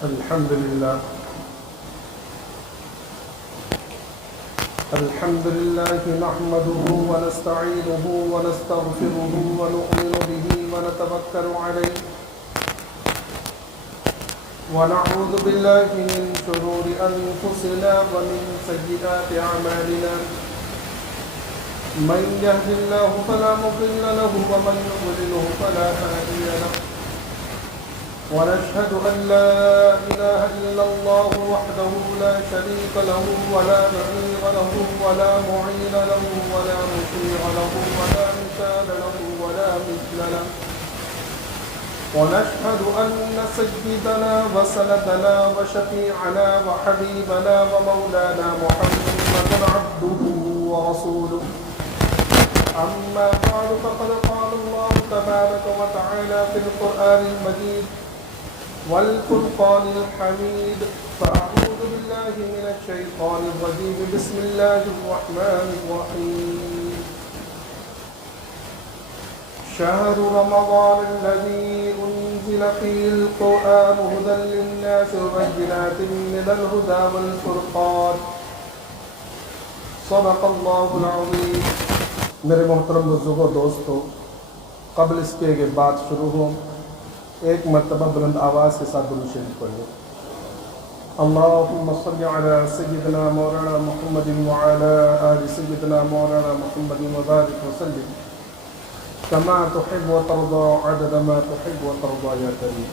الحمد لله نحمده ونستعينه ونستغفره ونؤمن به ونتوكل عليه ونعوذ بالله من شرور أنفسنا ومن سيئات أعمالنا من يهد الله فلا مضل له ومن يضلله فلا هادي له ونشهد أن لا إله إلا الله وحده لا شريك له ولا نظير له ولا معين له ولا مطيع له ولا مثال له ولا مثل له ونشهد أن سيدنا وسندنا وشفيعنا وحبيبنا ومولانا محمدا عبده ورسوله أما بعد فقد قال الله تبارك وتعالى في القرآن المجيد والفرقان الحميد فأعوذ بالله من الشيطان الرجيم بسم الله الرحمن الرحيم شهر رمضان الذي أنزل فيه القرآن هدى للناس وبينات من الهدى والفرقان صدق الله العظيم. میرے محترم بزرگوں دوستو، قبل اس کے بات شروع ہو ایک مرتبہ بلند آواز کے ساتھ درود شریف پڑھیں. اللهم صل على سيدنا مولانا محمد وعلى آل سيدنا مولانا محمد وبارك وسلم كما تحب وترضى عدد ما تحب وترضى يا كريم.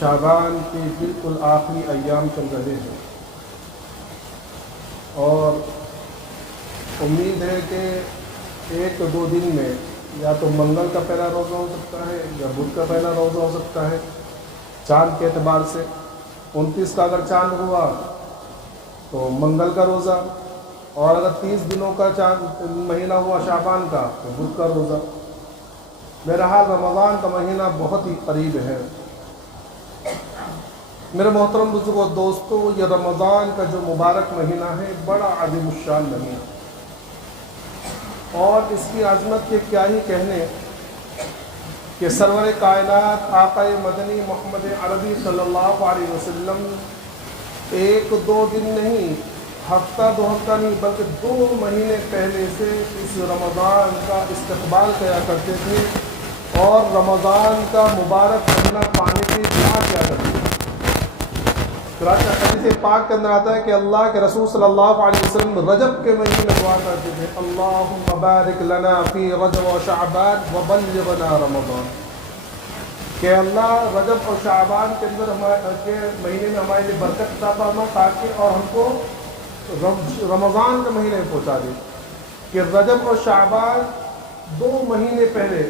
شعبان کے بالکل آخری ایام چل رہے ہیں اور امید ہے کہ ایک دو دن میں یا تو منگل کا پہلا روزہ ہو سکتا ہے یا بدھ کا پہلا روزہ ہو سکتا ہے. چاند کے اعتبار سے 29 کا اگر چاند ہوا تو منگل کا روزہ، اور اگر 30 دنوں کا چاند مہینہ ہوا شعبان کا تو بدھ کا روزہ. بہرحال رمضان کا مہینہ بہت ہی قریب ہے. میرے محترم بزرگوں دوستو، یہ رمضان کا جو مبارک مہینہ ہے بڑا عظیم الشان مہینہ، اور اس کی عظمت کے کیا ہی کہنے کہ سرور کائنات آقا مدنی محمد عربی صلی اللہ علیہ وسلم ایک دو دن نہیں، ہفتہ دو ہفتہ نہیں بلکہ 2 مہینے پہلے سے اس رمضان کا استقبال کیا کرتے تھے اور رمضان کا مبارک مہینہ پانے کی دعا کیا کرتے تھے. حدیث پاک کے اندر آتا ہے کہ اللہ کے رسول صلی اللہ علیہ وسلم رجب کے مہینے میں دعا کرتے تھے، اللہم بارک لنا فی رجب و شعبان وبلغنا رمضان، کہ اللہ رجب اور شعبان کے اندر کے مہینے میں ہمارے لیے برکت عطا فرما تاکہ اور ہم کو رمضان کے مہینے میں پہنچا دے. کہ رجب اور شعبان 2 مہینے پہلے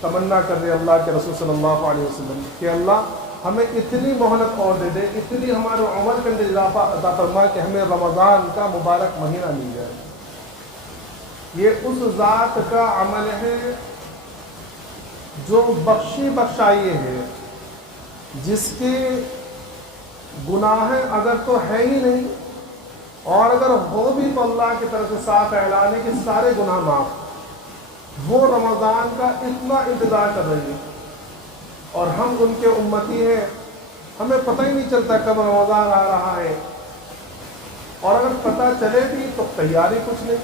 تمنا کر رہے اللہ کے رسول صلی اللہ علیہ وسلم کہ اللہ ہمیں اتنی مہلت اور دے دے، اتنی ہمارے عمر کے اندر اضافہ عطا فرما کہ ہمیں رمضان کا مبارک مہینہ مل جائے. یہ اس ذات کا عمل ہے جو بخشی بخشائیے ہے، جس کے گناہیں اگر تو ہے ہی نہیں، اور اگر ہو بھی تو اللہ کی طرف سے صاف اعلان ہے کہ سارے گناہ معاف. وہ رمضان کا اتنا انتظار کر رہی ہے اور ہم ان کے امتی ہیں، ہمیں پتہ ہی نہیں چلتا کب رمضان آ رہا ہے، اور اگر پتہ چلے بھی تو تیاری کچھ نہیں.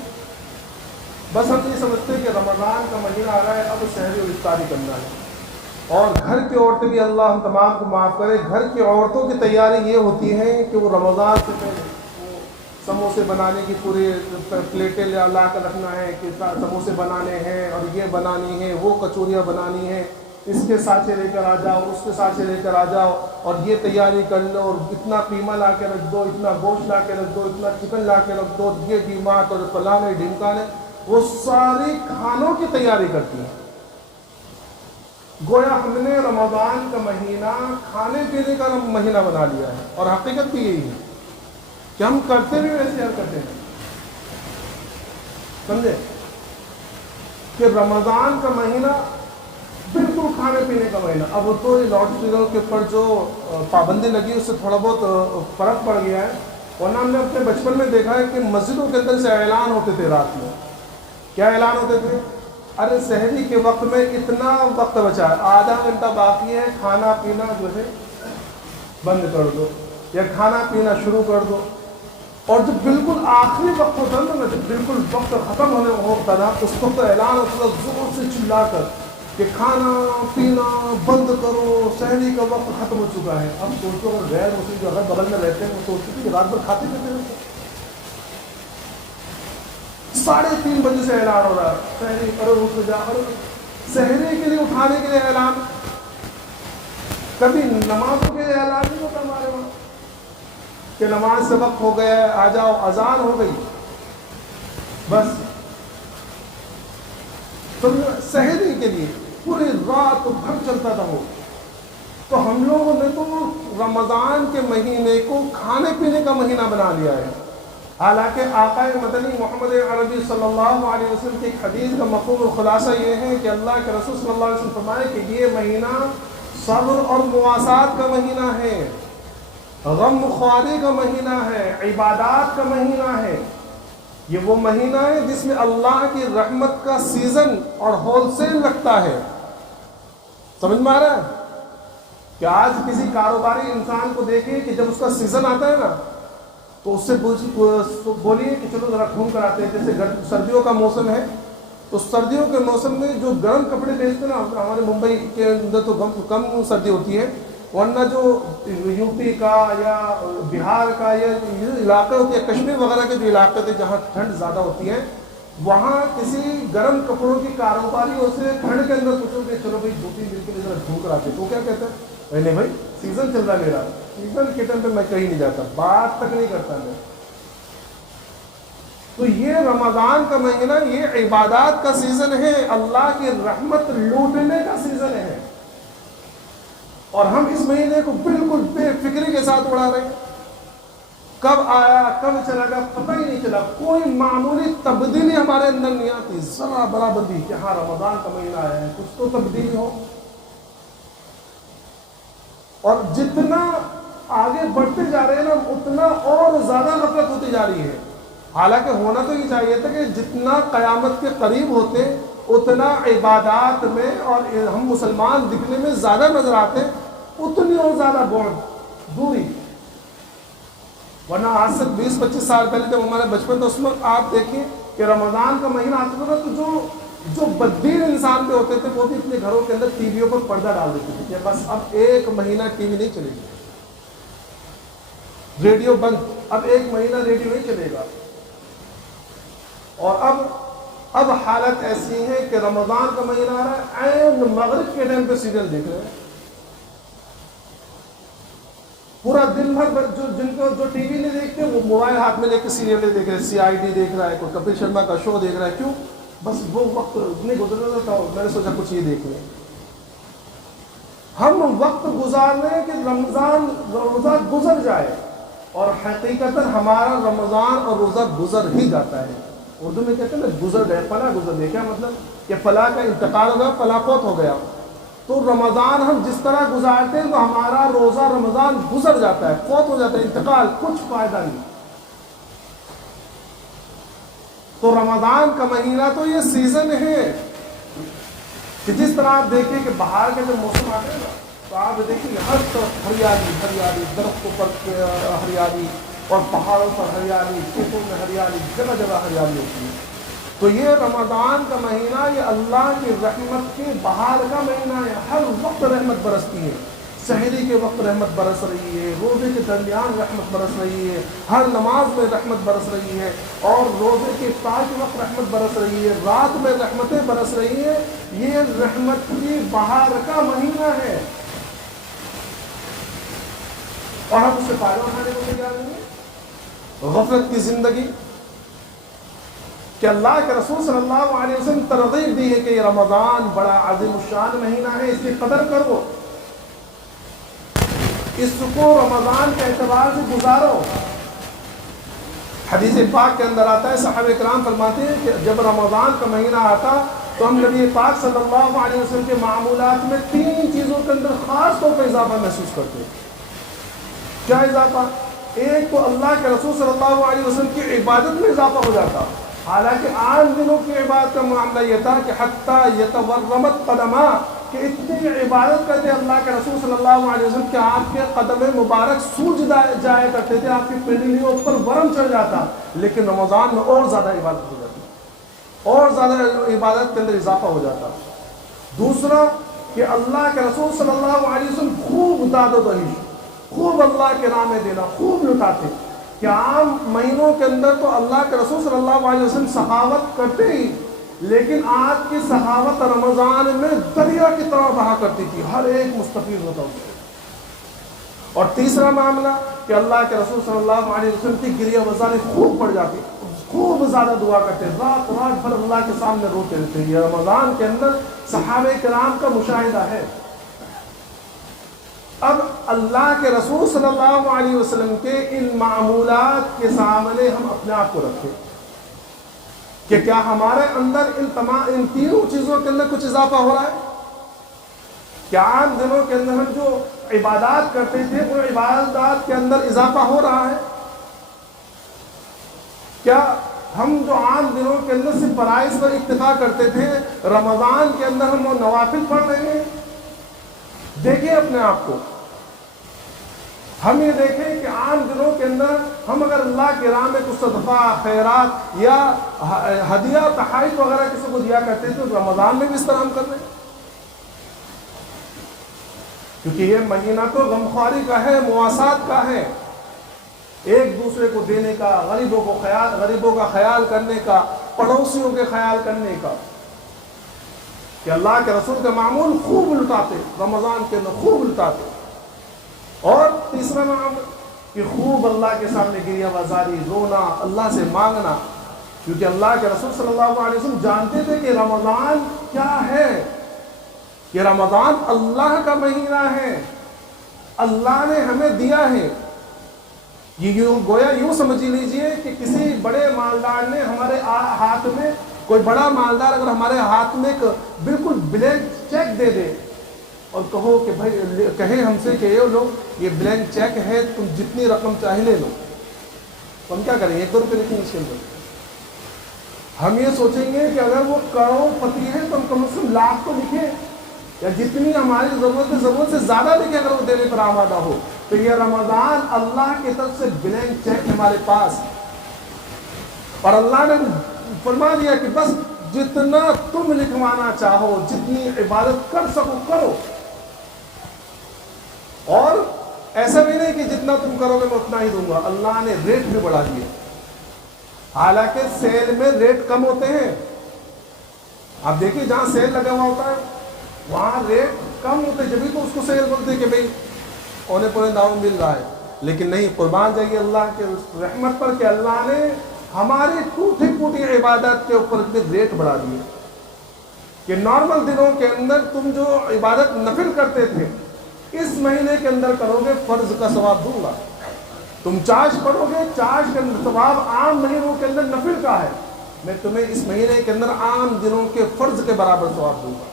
بس ہم یہ سمجھتے ہیں کہ رمضان کا مہینہ آ رہا ہے، اب سحری و افطاری کرنا ہے. اور گھر کی عورتیں بھی اللہ ہم تمام کو معاف کرے، گھر کی عورتوں کی تیاری یہ ہوتی ہے کہ وہ رمضان سے پہلے سموسے بنانے کی پوری پلیٹیں لا کر رکھنا ہے کہ سموسے بنانے ہیں اور یہ بنانی ہے، وہ کچوریاں بنانی ہیں، اس کے سانچے لے کر آ جاؤ، اس کے سانچے لے کر آ جاؤ، اور یہ تیاری کر لو، اور اتنا قیمہ لا کے رکھ دو، اتنا گوشت لا کے رکھ دو، اتنا چکن لا کے رکھ دو، یہ ڈیمات اور فلانے ڈھمکانے، وہ ساری کھانوں کی تیاری کرتی ہیں. گویا ہم نے رمضان کا مہینہ کھانے پینے کا مہینہ بنا لیا ہے، اور حقیقت بھی یہی ہے کہ ہم کرتے بھی ویسے کرتے ہیں. سمجھے کہ رمضان کا مہینہ بالکل کھانے پینے کا مہینہ. اب تو یہ لاؤڈ اسپیکروں کے اوپر جو پابندی لگی اس سے تھوڑا بہت فرق پڑ گیا ہے، ورنہ ہم نے اپنے بچپن میں دیکھا ہے کہ مسجدوں کے اندر سے اعلان ہوتے تھے رات میں. کیا اعلان ہوتے تھے ارے سحری کے وقت میں اتنا وقت بچا ہے، آدھا گھنٹہ باقی ہے، کھانا پینا جو ہے بند کر دو یا کھانا پینا شروع کر دو. اور جب بالکل آخری وقت ہوتا نا، جب بالکل وقت ختم ہونے ہوتا نا، اس وقت اعلان ہوتا زور سے چلا کر کہ کھانا پینا بند کرو، سحری کا وقت ختم ہو چکا ہے. اب سوچو اگر غیر مسلم جو اگر بغل میں رہتے ہیں وہ سوچتے ہیں کہ رات بھر کھاتے پیتے رہتے. 3:30 بجے سے اعلان ہو رہا ہے سحری کرو، اس سے جا کرو. سحری کے لیے اٹھانے کے لیے اعلان، کبھی نمازوں کے لیے اعلان نہیں ہوتا ہمارے وہاں کہ نماز سے وقت ہو گیا ہے آ جاؤ، اذان ہو گئی بس. سحری کے لیے پوری رات بھر چلتا تھا وہ. تو ہم لوگوں نے تو رمضان کے مہینے کو کھانے پینے کا مہینہ بنا لیا ہے. حالانکہ آقا مدنی محمد عربی صلی اللہ علیہ وسلم کی ایک حدیث کا مفہوم الخلاصہ یہ ہے کہ اللہ کے رسول صلی اللہ علیہ وسلم فرمائے کہ یہ مہینہ صبر اور مواسات کا مہینہ ہے، غم خواری کا مہینہ ہے، عبادات کا مہینہ ہے. یہ وہ مہینہ ہے جس میں اللہ کی رحمت کا سیزن اور ہول سیل لگتا ہے. سمجھ میں آ رہا ہے کہ آج کسی کاروباری انسان کو دیکھیں کہ جب اس کا سیزن آتا ہے نا تو اس سے بولیے کہ چلو ذرا گھوم کر آتے ہیں. جیسے سردیوں کا موسم ہے تو سردیوں کے موسم میں جو گرم کپڑے بیچتے ہیں نا، ہمارے ممبئی کے اندر تو کم سردی ہوتی ہے، ورنہ جو یو پی کا یا بہار کا یا علاقے ہوتے ہیں، کشمیر وغیرہ کے جو علاقے تھے جہاں ٹھنڈ زیادہ ہوتی ہے، وہاں کسی گرم کپڑوں کی کاروباری سے ٹھنڈ کے اندر پوچھو کہ چلو بھائی 2-3 دن کے لیے ذرا گھوم کر آتے، تو کیا کہتا ہے نہیں بھائی سیزن چل رہا ہے میرا، سیزن کے ٹائم پہ میں کہیں نہیں جاتا، بات تک نہیں کرتا میں. تو یہ رمضان کا مہینہ یہ عبادات کا سیزن ہے، اللہ کی رحمت لوٹنے کا سیزن ہے. اور ہم اس مہینے کو بالکل بے فکری کے ساتھ اڑا رہے ہیں. کب آیا کب چلا گیا پتہ ہی نہیں چلا. کوئی معمولی تبدیلی ہمارے اندر نہیں آتی ذرا برابر بھی کہ ہاں رمضان کا مہینہ آیا ہے کچھ تو تبدیلی ہو. اور جتنا آگے بڑھتے جا رہے ہیں نا اتنا اور زیادہ غفلت ہوتی جا رہی ہے. حالانکہ ہونا تو یہ چاہیے تھا کہ جتنا قیامت کے قریب ہوتے اتنا عبادات میں اور ہم مسلمان دکھنے میں زیادہ نظر آتے اتنی اور زیادہ دوری. ورنہ آج سے 20-25 سال پہلے جب ہمارے بچپن تھا اس وقت آپ دیکھیں کہ رمضان کا مہینہ آتا تھا تو جو بددین انسان پہ ہوتے تھے وہ بھی اپنے گھروں کے اندر ٹی ویوں پر پردہ ڈال دیتے تھے کہ بس اب 1 مہینہ ٹی وی نہیں چلے گی، ریڈیو بند، اب 1 مہینہ ریڈیو نہیں چلے گا. اور اب حالت ایسی ہے کہ رمضان کا مہینہ آ رہا ہے، عین مغرب کے ٹائم پہ سیریل دیکھ رہے ہیں. پورا دن بھر جن کو جو ٹی وی نہیں دیکھتے وہ موبائل ہاتھ میں لے کے سیریلیں دیکھ رہے ہیں. CID دیکھ رہا ہے، کوئی کپل شرما کا شو دیکھ رہا ہے. کیوں؟ بس وہ وقت نہیں گزر رہا تھا، میں نے سوچا کچھ یہ دیکھ لیں. ہم وقت گزار رہے ہیں کہ رمضان روزہ گزر جائے اور حقیقتاً ہمارا رمضان اور روزہ گزر ہی جاتا ہے. اردو میں کہتے ہیں نا گزر گئے، فلاں گزر گئے. کیا مطلب؟ کہ فلاں کا انتقال ہو گیا، فلاں فوت ہو گیا. تو رمضان ہم جس طرح گزارتے ہیں تو ہمارا روزہ رمضان گزر جاتا ہے، فوت ہو جاتا ہے، انتقال، کچھ فائدہ نہیں. تو رمضان کا مہینہ تو یہ سیزن ہے کہ جس طرح آپ دیکھیں کہ باہر کے جو موسم آتے ہیں نا تو آپ دیکھیں ہر طرف ہریالی ہریالی، درختوں پر ہریالی اور پہاڑوں پر ہریالی، کھیتوں میں ہریالی، جگہ جگہ ہریالی ہوتی ہے. تو یہ رمضان کا مہینہ یہ اللہ کی رحمت کے بہار کا مہینہ ہے. ہر وقت رحمت برستی ہے. سحری کے وقت رحمت برس رہی ہے، روزے کے درمیان رحمت برس رہی ہے، ہر نماز میں رحمت برس رہی ہے، اور روزے کے افطار کے وقت رحمت برس رہی ہے، رات میں رحمتیں برس رہی ہیں. یہ رحمت کی بہار کا مہینہ ہے اور ہم اس سے فائدہ اٹھانے کو تیار نہیں ہیں. غفلت کی زندگی کہ اللہ کے رسول صلی اللہ علیہ وسلم ترغیب دی ہے کہ یہ رمضان بڑا عظیم الشان مہینہ ہے، اس کی قدر کرو، اس کو رمضان کے اعتبار سے گزارو. حدیث پاک کے اندر آتا ہے صحابہ کرام فرماتے ہیں کہ جب رمضان کا مہینہ آتا تو ہم نبی پاک صلی اللہ علیہ وسلم کے معمولات میں 3 چیزوں کے اندر خاص طور پر اضافہ محسوس کرتے ہیں. کیا اضافہ؟ ایک تو اللہ کے رسول صلی اللہ علیہ وسلم کی عبادت میں اضافہ ہو جاتا. حالانکہ عام دنوں کی عبادت کا معاملہ یہ تھا کہ حتیٰ یتورمت قدما، کہ اتنی عبادت کرتے اللہ کے رسول صلی اللہ علیہ وسلم کہ آپ کے قدم مبارک سوج جایا کرتے تھے، آپ کی پنڈلیوں اوپر ورم چڑھ جاتا، لیکن رمضان میں اور زیادہ عبادت ہو جاتی، اور زیادہ عبادت کے اندر اضافہ ہو جاتا۔ دوسرا کہ اللہ کے رسول صلی اللہ علیہ وسلم خوب داد و دہیش، خوب اللہ کے راہ میں دینا، خوب لٹاتے، کہ عام مہینوں کے اندر تو اللہ کے رسول صلی اللہ علیہ وسلم سخاوت کرتے ہی، لیکن آج کی سخاوت رمضان میں دریا کی طرح بہا کرتی تھی، ہر ایک مستفید ہوتا اس سے۔ اور تیسرا معاملہ کہ اللہ کے رسول صلی اللہ علیہ وسلم کی گریہ وزاری خوب پڑ جاتی، خوب زیادہ دعا کرتے، رات رات بھر اللہ کے سامنے روتے رہتے۔ یہ رمضان کے اندر صحابہ کرام کا مشاہدہ ہے۔ اب اللہ کے رسول صلی اللہ علیہ وسلم کے ان معمولات کے سامنے ہم اپنے آپ کو رکھیں کہ کیا ہمارے اندر ان تینوں چیزوں کے اندر کچھ اضافہ ہو رہا ہے؟ کیا عام دنوں کے اندر ہم جو عبادات کرتے تھے ان عبادات کے اندر اضافہ ہو رہا ہے؟ کیا ہم جو عام دنوں کے اندر صرف فرائض پر اکتفا کرتے تھے، رمضان کے اندر ہم وہ نوافل پڑھ رہے ہیں؟ دیکھیں اپنے آپ کو، ہم یہ دیکھیں کہ عام دنوں کے اندر ہم اگر اللہ کے راہ میں کچھ صدقہ، خیرات یا ہدیہ، تحائف وغیرہ کسی کو دیا کرتے تھے، تو رمضان میں بھی اس طرح ہم کر رہے ہیں، کیونکہ یہ مہینہ تو غمخواری کا ہے، مواسات کا ہے، ایک دوسرے کو دینے کا، غریبوں کا خیال کرنے کا، پڑوسیوں کے خیال کرنے کا، کہ اللہ کے رسول کے معمول خوب لٹاتے، رمضان کے اندر خوب لٹاتے۔ اور تیسرا معاملہ کہ خوب اللہ کے سامنے گریہ وزاری، رونا، اللہ سے مانگنا، کیونکہ اللہ کے رسول صلی اللہ علیہ وسلم جانتے تھے کہ رمضان کیا ہے، کہ رمضان اللہ کا مہینہ ہے، اللہ نے ہمیں دیا ہے۔ یہ گویا یوں سمجھ لیجئے کہ کسی بڑے مالدار نے ہمارے ہاتھ میں، کوئی بڑا مالدار اگر ہمارے ہاتھ میں ایک بالکل بلینک چیک دے دے اور کہے ہم سے کہ یہ بلینک چیک ہے، تم جتنی رقم چاہے لے لو، تو ہم کیا کریں گے؟ 1-2 روپے لکھیں اس کے اندر۔ ہم یہ سوچیں گے کہ اگر وہ کروڑ پتی ہے تو ہم کم از کم لاکھ تو لکھیں، یا جتنی ہماری ضرورت سے زیادہ لکھیں اگر وہ دینے پر آمادہ ہو۔ تو یہ رمضان اللہ کی طرف سے بلینک چیک ہمارے پاس، اور اللہ نے فرما دیا کہ بس جتنا تم لکھوانا چاہو، جتنی عبادت کر سکو کرو، اور ایسا بھی نہیں کہ جتنا تم کرو گے میں اتنا ہی دوں گا، اللہ نے ریٹ بھی بڑھا دیے۔ حالانکہ سیل میں ریٹ کم ہوتے ہیں، آپ دیکھیے جہاں سیل لگا ہوا ہوتا ہے وہاں ریٹ کم ہوتے، جبھی تو اس کو سیل بولتے کہ بھئی اونے پونے داؤں مل رہا ہے، لیکن نہیں، قربان جائیے اللہ کے رحمت پر کہ اللہ نے ہماری ٹوٹی پھوٹی عبادت کے اوپر اتنے ریٹ بڑھا دیے کہ نارمل دنوں کے اندر تم جو عبادت نفل کرتے تھے اس مہینے کے اندر کرو گے، فرض کا ثواب دوں گا۔ تم چاش پڑھو گے، چاش کا ثواب عام مہینوں کے اندر نفل کا ہے، میں تمہیں اس مہینے کے اندر عام دنوں کے فرض کے برابر ثواب دوں گا،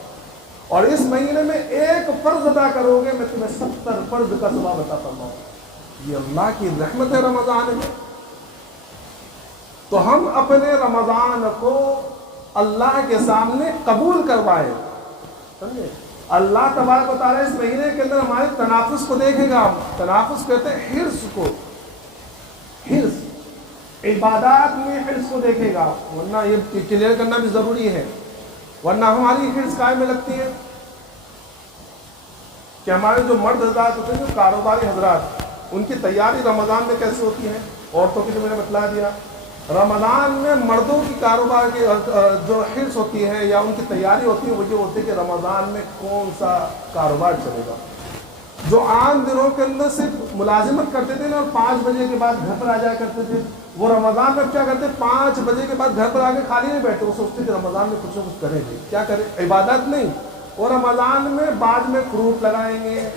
اور اس مہینے میں ایک فرض ادا کرو گے میں تمہیں 70 فرض کا ثواب عطا فرماؤں گا۔ یہ اللہ کی رحمت ہے رمضان میں۔ تو ہم اپنے رمضان کو اللہ کے سامنے قبول کروائے، سمجھے؟ اللہ تبارک و تعالیٰ اس مہینے کے اندر ہمارے تنافس کو دیکھے گا۔ تنافس کہتے ہیں حرص کو، حرص، عبادات میں حرص کو دیکھے گا، ورنہ یہ کلیئر کرنا بھی ضروری ہے، ورنہ ہماری حرص کائے میں لگتی ہے کہ ہمارے جو مرد حضرات ہوتے ہیں، جو کاروباری حضرات، ان کی تیاری رمضان میں کیسے ہوتی ہے؟ عورتوں کی تو میں نے بتلا دیا، رمضان میں مردوں کی کاروبار کی جو حرص ہوتی ہے یا ان کی تیاری ہوتی ہے وہ یہ ہوتی ہے کہ رمضان میں کون سا کاروبار چلے گا۔ جو عام دنوں کے اندر صرف ملازمت کرتے تھے نا اور 5 بجے کے بعد گھر پر آ جایا کرتے تھے، وہ رمضان میں کیا کرتے؟ 5 بجے کے بعد گھر پر آ کے خالی نہیں بیٹھے، وہ سوچتے کہ رمضان میں کچھ نہ کچھ کریں گے، کیا کریں؟ عبادت نہیں، وہ رمضان میں بعد میں فروٹ لگائیں گے،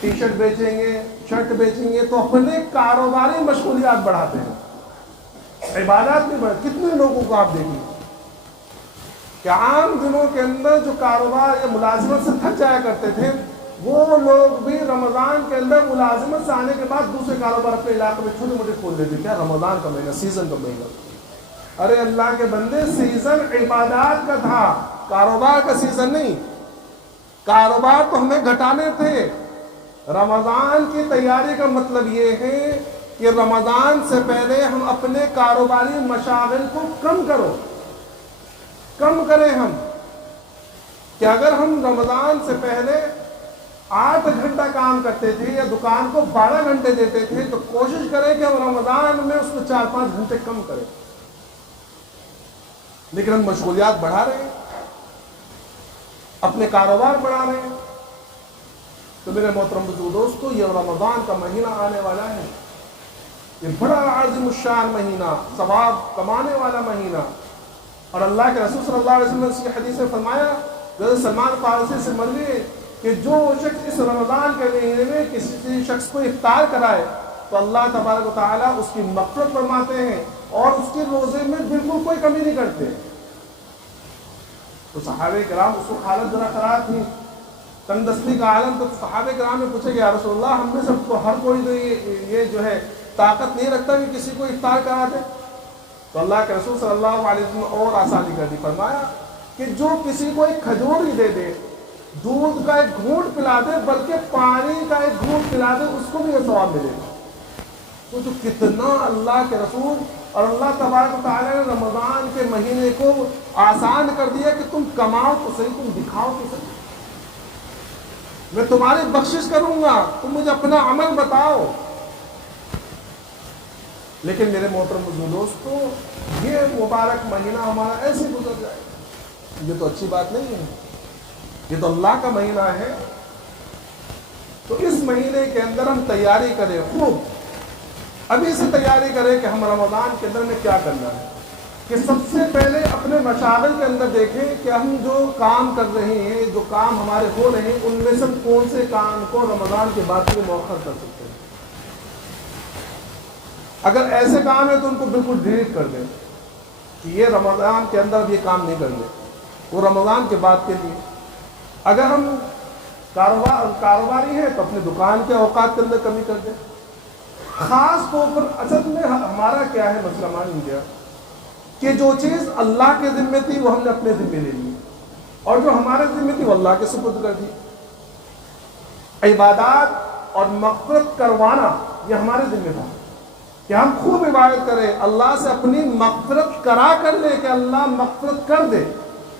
ٹی شرٹ بیچیں گے، شرٹ بیچیں گے، تو اپنے کاروباری مشغولیات بڑھاتے ہیں، عبادات نہیں بڑھ۔ کتنے لوگوں کو آپ دیکھیں کہ عام دنوں کے اندر جو کاروبار یا ملازمت سے تھک جایا کرتے تھے، وہ لوگ بھی رمضان کے اندر ملازمت سے آنے کے بعد دوسرے کاروبار اپنے علاقے میں چھوٹے موٹے کھول لیتے۔ کیا؟ رمضان کا مہینہ، سیزن کا مہینہ، ارے اللہ کے بندے، سیزن عبادات کا تھا، کاروبار کا سیزن نہیں۔ کاروبار تو ہمیں گھٹانے تھے۔ رمضان کی تیاری کا مطلب یہ ہے کہ رمضان سے پہلے ہم اپنے کاروباری مشاغل کو کم کریں ہم، کہ اگر ہم رمضان سے پہلے 8 گھنٹہ کام کرتے تھے یا دکان کو 12 گھنٹے دیتے تھے، تو کوشش کریں کہ ہم رمضان میں اس کو 4-5 گھنٹے کم کریں۔ لیکن ہم مشغولیات بڑھا رہے ہیں، اپنے کاروبار بڑھا رہے ہیں۔ تو میرے محترم بزرگ دوستو، یہ رمضان کا مہینہ آنے والا ہے، یہ بڑا عظیم الشان مہینہ، ثواب کمانے والا مہینہ۔ اور اللہ کے رسول صلی اللہ علیہ وسلم نے اس کی حدیث میں فرمایا، حضرت سلمان فارسی سے مروی، کہ جو شخص اس رمضان کے مہینے میں کسی شخص کو افطار کرائے تو اللہ تبارک و تعالیٰ اس کی مغفرت فرماتے ہیں اور اس کے روزے میں بالکل کوئی کمی نہیں کرتے۔ تو صحابہ کرام اس کو حالت ذرا خراب تھی، تنگ دستی کا عالم۔ تو صحابہ کرام نے پوچھا کہ یا رسول اللہ، ہم میں سب کو ہر کوئی تو یہ جو ہے طاقت نہیں رکھتا کہ کسی کو افطار کرا دے۔ تو اللہ کے رسول صلی اللہ علیہ وسلم نے اور آسانی کر دی، فرمایا کہ جو کسی کو ایک کھجور ہی دے دے، دودھ کا ایک گھونٹ پلا دے، بلکہ پانی کا ایک گھونٹ پلا دے، اس کو بھی یہ ثواب ملے گا۔ تو جو کتنا اللہ کے رسول اور اللہ تبارک و تعالیٰ نے رمضان کے مہینے کو آسان کر دیا کہ تم کماؤ تو صحیح، تم دکھاؤ تو صحیح، میں تمہاری بخشش کروں گا، تم مجھے اپنا عمل بتاؤ۔ لیکن میرے محترم دوستو، یہ مبارک مہینہ ہمارا ایسے گزر جائے، یہ تو اچھی بات نہیں ہے۔ یہ تو اللہ کا مہینہ ہے، تو اس مہینے کے اندر ہم تیاری کریں، خوب ابھی سے تیاری کریں کہ ہم رمضان کے اندر میں کیا کرنا ہے۔ کہ سب سے پہلے اپنے مشاغل کے اندر دیکھیں کہ ہم جو کام کر رہے ہیں، جو کام ہمارے ہو رہے ہیں، ان میں سے کون سے کام کو رمضان کے بعد میں مؤخر کر سکتے ہیں۔ اگر ایسے کام ہیں تو ان کو بالکل ڈیلیٹ کر دیں کہ یہ رمضان کے اندر یہ کام نہیں کرنے، وہ رمضان کے بعد کے لیے۔ اگر ہم کاروباری ہیں تو اپنے دکان کے اوقات کے اندر کمی کر دیں۔ خاص طور پر اصل میں ہمارا کیا ہے مسئلہ مان گیا کہ جو چیز اللہ کے ذمہ تھی وہ ہم نے اپنے ذمہ لے لی، اور جو ہمارے ذمہ تھی وہ اللہ کے سپرد کر دی۔ عبادات اور مغفرت کروانا یہ ہمارے ذمہ تھا کہ ہم خوب عبادت کریں، اللہ سے اپنی مغفرت کرا کر لے کہ اللہ مغفرت کر دے۔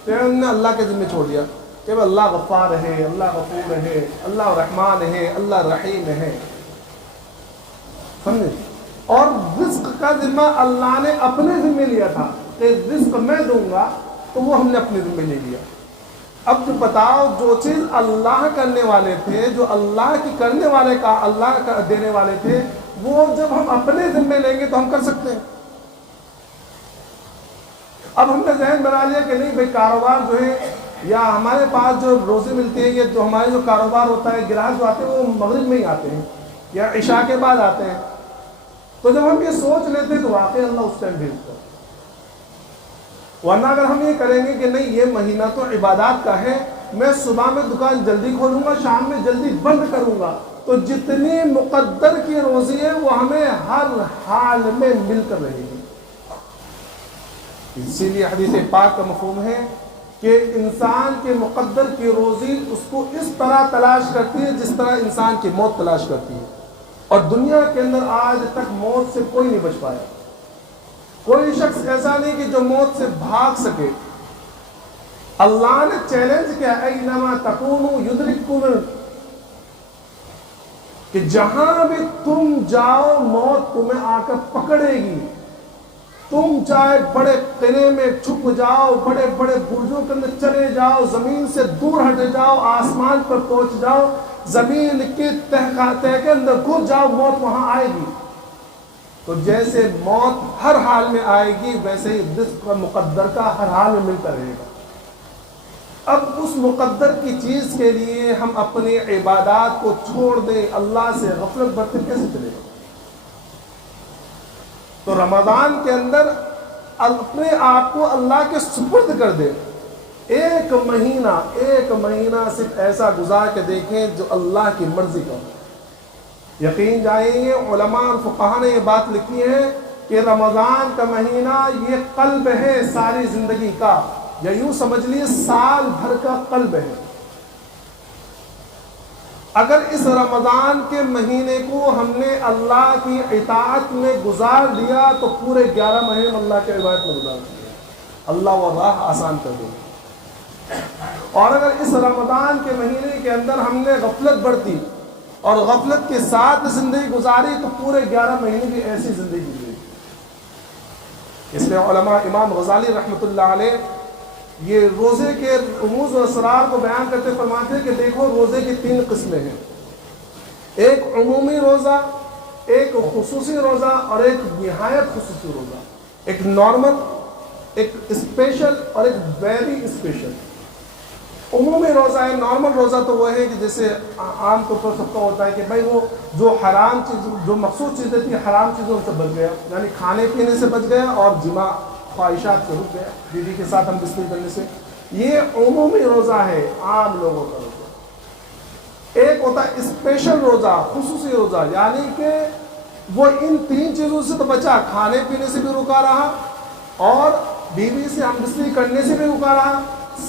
تو ہم نے اللہ کے ذمہ چھوڑ دیا کہ اللہ غفار ہے، اللہ غفور ہے، اللہ رحمان ہے، اللہ رحیم ہے، سمجھے؟ اور رزق کا ذمہ اللہ نے اپنے ذمہ لیا تھا کہ رزق میں دوں گا، تو وہ ہم نے اپنے ذمہ لے لیا۔ اب تو بتاؤ، جو چیز اللہ کرنے والے تھے، جو اللہ کی کرنے والے کا اللہ کا دینے والے تھے، وہ جب ہم اپنے ذمہ لیں گے تو ہم کر سکتے ہیں۔ اب ہم نے ذہن بنا لیا کہ نہیں بھائی، کاروبار جو ہے یا ہمارے پاس جو روزی ملتی ہے، یا جو ہمارے جو کاروبار ہوتا ہے، گراہک جو آتے ہیں وہ مغرب میں ہی آتے ہیں یا عشاء کے بعد آتے ہیں۔ تو جب ہم یہ سوچ لیتے ہیں تو واقعی اللہ اس ٹائم بھیجتا ہے۔ ورنہ اگر ہم یہ کریں گے کہ نہیں، یہ مہینہ تو عبادات کا ہے، میں صبح میں دکان جلدی کھولوں گا، شام میں جلدی بند کروں گا، تو جتنی مقدر کی روزی ہے وہ ہمیں ہر حال میں مل کر رہے گی۔ اسی لیے حدیث پاک کا مفہوم ہے کہ انسان کے مقدر کی روزی اس کو اس طرح تلاش کرتی ہے جس طرح انسان کی موت تلاش کرتی ہے۔ اور دنیا کے اندر آج تک موت سے کوئی نہیں بچ پایا، کوئی شخص ایسا نہیں کہ جو موت سے بھاگ سکے۔ اللہ نے چیلنج کیا، اینما تکونوا یدرککم، کہ جہاں بھی تم جاؤ موت تمہیں آ کر پکڑے گی۔ تم چاہے بڑے قلعے میں چھپ جاؤ، بڑے بڑے برجوں کے اندر چلے جاؤ، زمین سے دور ہٹ جاؤ، آسمان پر پہنچ جاؤ، زمین کے تہ کے اندر گھس جاؤ، موت وہاں آئے گی۔ تو جیسے موت ہر حال میں آئے گی، ویسے ہی رزق مقدر کا ہر حال میں ملتا رہے گا۔ اب اس مقدر کی چیز کے لیے ہم اپنی عبادات کو چھوڑ دیں، اللہ سے غفلت برتے کیسے چلے گا؟ تو رمضان کے اندر اپنے آپ کو اللہ کے سپرد کر دیں۔ ایک مہینہ صرف ایسا گزار کے دیکھیں جو اللہ کی مرضی کا ہو۔ یقین جائیں، علماء اور فقہاء نے یہ بات لکھی ہے کہ رمضان کا مہینہ یہ قلب ہے ساری زندگی کا، یا یوں سمجھ لیے سال بھر کا قلب ہے۔ اگر اس رمضان کے مہینے کو ہم نے اللہ کی اطاعت میں گزار دیا تو پورے 11 مہینے اللہ کے عبادت میں گزار دیا، اللہ وہ راہ آسان کر دے گا۔ اور اگر اس رمضان کے مہینے کے اندر ہم نے غفلت برتی اور غفلت کے ساتھ زندگی گزاری تو پورے 11 مہینے کی ایسی زندگی گزری۔ اس لیے علماء امام غزالی رحمۃ اللہ علیہ یہ روزے کے رموز و اسرار کو بیان کرتے فرماتے ہیں کہ دیکھو روزے کی 3 قسمیں ہیں، ایک عمومی روزہ، ایک خصوصی روزہ اور ایک نہایت خصوصی روزہ، ایک نارمل، ایک اسپیشل اور ایک ویری اسپیشل۔ عمومی روزہ ہے، نارمل روزہ تو وہ ہے کہ جیسے عام طور پر سب کا ہوتا ہے کہ بھائی وہ جو حرام چیز، جو مخصوص چیزیں تھیں حرام چیزوں سے بچ گیا، یعنی کھانے پینے سے بچ گیا اور جماع خواہشات سے رک گیا، بیوی کے ساتھ ہم بستری کرنے سے، یہ عمومی روزہ ہے، عام لوگوں کا روزہ۔ ایک ہوتا ہے اسپیشل روزہ، خصوصی روزہ، یعنی کہ وہ ان 3 چیزوں سے تو بچا، کھانے پینے سے بھی رکا رہا اور بیوی سے ہم بستری کرنے سے بھی رکا رہا،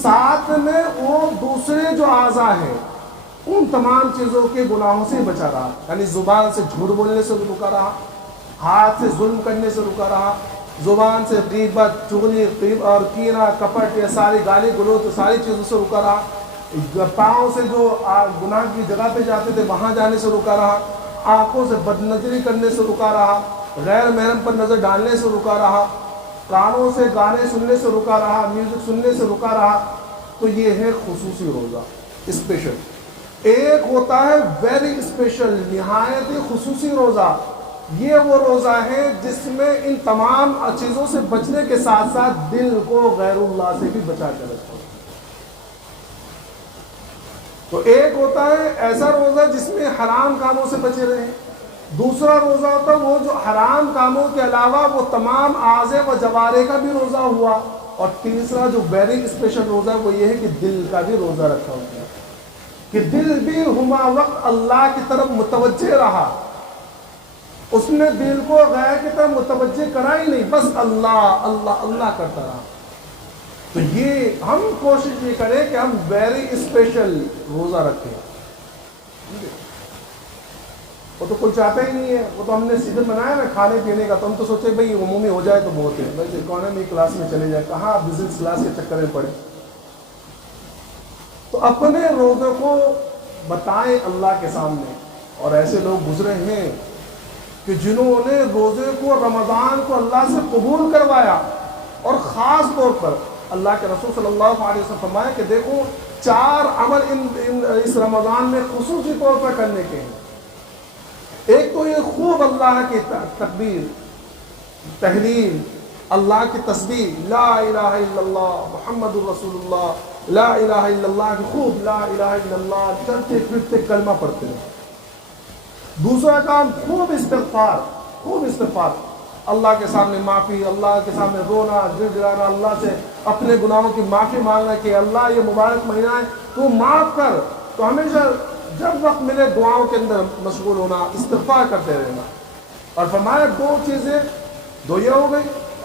ساتھ میں وہ دوسرے جو اعضاء ہیں ان تمام چیزوں کے گناہوں سے بچا رہا، یعنی زبان سے جھوٹ بولنے سے رکا رہا، ہاتھ سے ظلم کرنے سے رکا رہا، زبان سے غیبت، چغلی اور کینہ، کپٹ، یہ ساری گالی گلوچ ساری چیزوں سے رکا رہا، پاؤں سے جو گناہ کی جگہ پہ جاتے تھے وہاں جانے سے رکا رہا، آنکھوں سے بد نظری کرنے سے رکا رہا، غیر محرم پر نظر ڈالنے سے رکا رہا، کانوں سے گانے سننے سے رکا رہا، میوزک سننے سے رکا رہا۔ تو یہ ہے خصوصی روزہ، اسپیشل۔ ایک ہوتا ہے ویری اسپیشل، نہایت خصوصی روزہ، یہ وہ روزہ ہے جس میں ان تمام چیزوں سے بچنے کے ساتھ ساتھ دل کو غیر اللہ سے بھی بچا کے رکھو۔ تو ایک ہوتا ہے ایسا روزہ جس میں حرام کاموں سے بچے رہے، دوسرا روزہ ہوتا ہے وہ جو حرام کاموں کے علاوہ وہ تمام اعضاء و جوارح کا بھی روزہ ہوا، اور تیسرا جو ویری اسپیشل روزہ ہے وہ یہ ہے کہ دل کا بھی روزہ رکھا ہوتا ہے، کہ دل بھی ہما وقت اللہ کی طرف متوجہ رہا، اس نے دل کو غیر کی طرف متوجہ کرا ہی نہیں، بس اللہ اللہ اللہ کرتا رہا۔ تو یہ ہم کوشش یہ کریں کہ ہم ویری اسپیشل روزہ رکھیں۔ وہ تو کوئی چاہتا ہی نہیں ہے، وہ تو ہم نے سیزن بنایا نا کھانے پینے کا، تو ہم تو سوچے بھائی عمومی ہو جائے تو بہت ہے، بھائی اکانومی کلاس میں چلے جائے، کہاں بزنس کلاس کے چکر میں پڑے۔ تو اپنے روزوں کو بتائیں اللہ کے سامنے، اور ایسے لوگ گزرے ہیں کہ جنہوں نے روزے کو رمضان کو اللہ سے قبول کروایا، اور خاص طور پر اللہ کے رسول صلی اللہ علیہ وسلم فرمایا کہ دیکھو 4 عمل اس رمضان میں خصوصی طور پر کرنے کے ہیں۔ ایک تو یہ خوب اللہ کی تکبیر، تحلیل، اللہ کی تسبیح، لا الہ الا اللہ محمد الرسول اللہ، لا الہ الا اللہ کی خوب لا الہ الا اللہ چلتے پھرتے کلمہ پڑھتے ہیں۔ دوسرا کام خوب استغفار، خوب استغفار، اللہ کے سامنے معافی، اللہ کے سامنے رونا، گر گرانا، اللہ سے اپنے گناہوں کی معافی مانگنا کہ اللہ یہ مبارک مہینہ ہے تو معاف کر۔ تو ہمیشہ جب وقت ملے دعاؤں کے اندر مشغول ہونا، استغفار کرتے رہنا۔ اور فرمایا 2 چیزیں، 2 یہ ہو گئی،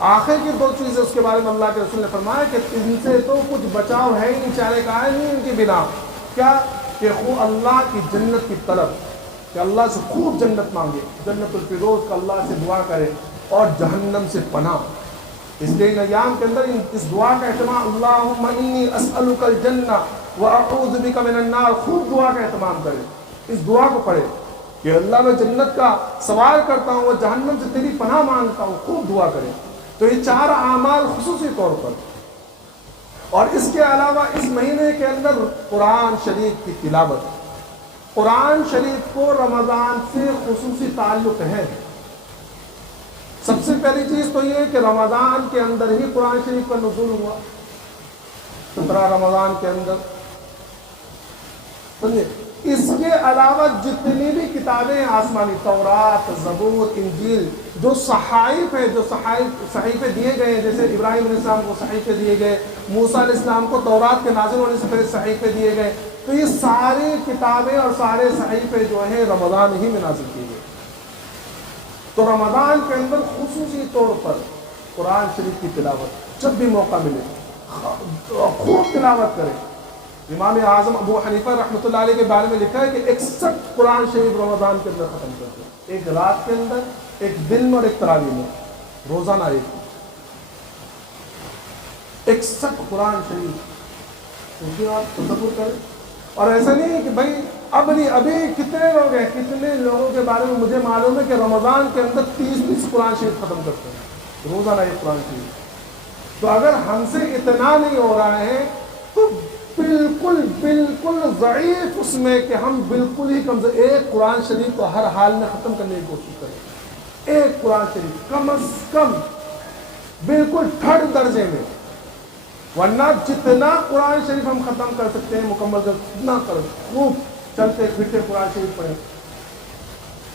آخر کی 2 چیزیں اس کے بارے میں اللہ کے رسول نے فرمایا کہ ان سے تو کچھ بچاؤ ہے ہی نہیں، چارے کا ہے نہیں ان کی بنا، کیا کہ خوب اللہ کی جنت کی طرف، کہ اللہ سے خوب جنت مانگے، جنت الفردوس کا اللہ سے دعا کرے، اور جہنم سے پناہ۔ اس لیے ان ایام کے اندر اس دعا کا اہتمام، اللہم انی اسألک الجنہ وَأَعُوذُ بِكَ مِنَ النَّارِ، خوب دعا کا اہتمام کرے، اس دعا کو پڑھے کہ اللہ میں جنت کا سوال کرتا ہوں اور جہنم سے تیری پناہ مانگتا ہوں، خوب دعا کرے۔ تو یہ 4 اعمال خصوصی طور پر، اور اس کے علاوہ اس مہینے کے اندر قرآن شریف کی تلاوت، قرآن شریف کو رمضان سے خصوصی تعلق ہے۔ سب سے پہلی چیز تو یہ ہے کہ رمضان کے اندر ہی قرآن شریف کا نزول ہوا، 17 رمضان کے اندر۔ اس کے علاوہ جتنی بھی کتابیں ہیں آسمانی، تورات، زبور، انجیل، جو صحائف ہیں، جو صحیفے دیے گئے ہیں، جیسے ابراہیم علیہ السلام کو صحیفے دیے گئے، موسیٰ علیہ السلام کو تورات کے نازل ہونے سے پہلے صحیفے دیے گئے، تو یہ ساری کتابیں اور سارے صحیفے جو ہیں رمضان ہی میں نازل کیے گئے۔ تو رمضان کے اندر خصوصی طور پر قرآن شریف کی تلاوت جب بھی موقع ملے خوب تلاوت کریں. امام اعظم ابو حنیفہ رحمۃ اللہ علیہ کے بارے میں لکھا ہے کہ 61 قرآن شریف رمضان کے اندر ختم کرتے ہیں, ایک رات کے اندر, ایک دن میں اور ایک تراویح میں, روزانہ ایک 61 قرآن شریف. ان کی آپ تصور کریں. اور ایسا نہیں ہے کہ بھائی اب نہیں, ابھی کتنے لوگ ہیں, کتنے لوگوں کے بارے میں مجھے معلوم ہے کہ رمضان کے اندر 30 قرآن شریف ختم کرتے ہیں, روزانہ ایک قرآن شریف. تو اگر ہم سے اتنا نہیں ہو رہا ہے تو بالکل بالکل ضعیف اس میں کہ ہم بالکل ہی کم سے ایک قرآن شریف کو ہر حال میں ختم کرنے کی کوشش کریں. ایک قرآن شریف کم از کم, بالکل تھرڈ درجے میں. ورنہ جتنا قرآن شریف ہم ختم کر سکتے ہیں مکمل کر اتنا کریں, خوب چلتے پھرتے قرآن شریف پڑھیں,